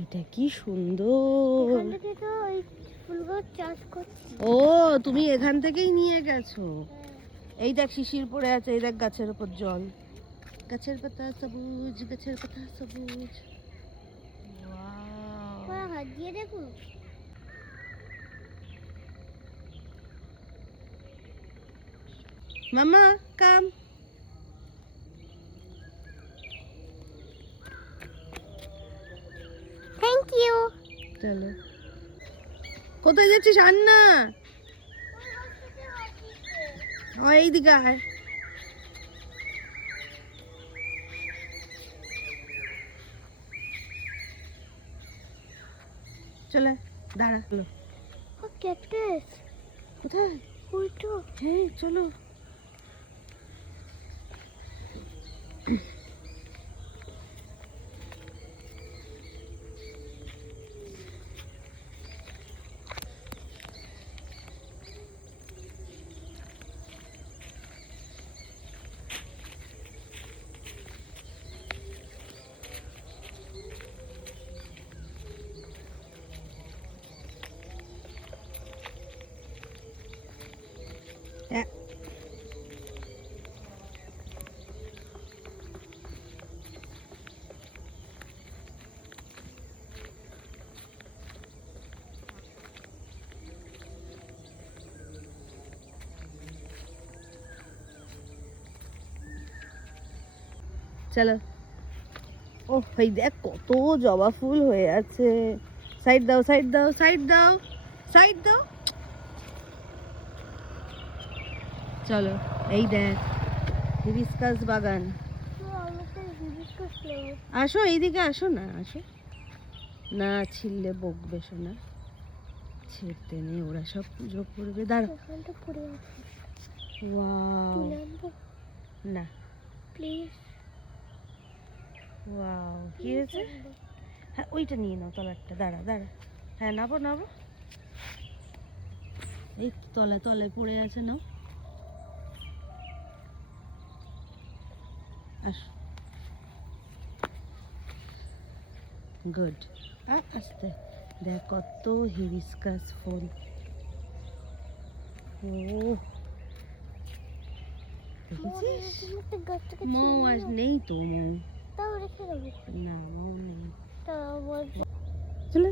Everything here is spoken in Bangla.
এটা কি সুন্দর। ও তুমি এখান থেকেই নিয়ে গেছো। এই দেখ শিশির পড়ে আছে, এই দেখ গাছের উপর জল, গাছের পাতা সবুজ, গাছের পাতা সবুজ। হাত দিয়ে দেখো। মামা কাম। Thank you. চলো, কোথায় যাচ্ছিস? আন্না ও এইদিকে আয়। চলে দাঁড়া। ক্যাকটাস কোথায়? ওই তো। হ্যাঁ চলো। চলো। ও এই দেখ কত জবা ফুল হয়ে আছে। সাইড দাও, সাইড দাও, সাইড দাও, সাইড দাও। চলো, এই দেখ হিবিস্কাস বাগান। আসো এইদিকে, আসো না, আসো না, ছিললে বকবে শোনা। ছেড়তে নেই, ওরা সব পুজো করবে। দাঁড়া। ওয়াও, না প্লিজ। ওয়াও, কি হয়েছে? হ্যাঁ ওইটা নিয়ে নাও, তলারটা। দাঁড়া দাঁড়া, হ্যাঁ নাবো নাবো। এই তলায় তলায় পড়ে আছে, নাও। আসো, গুড। আস্তে দেখ কত হিবিস্কাস ফুল। ও দেখেছিস? মৌ আজ নেই তো, মৌ। তাও রেখে দেবো। না মৌ নেই। তাও চলে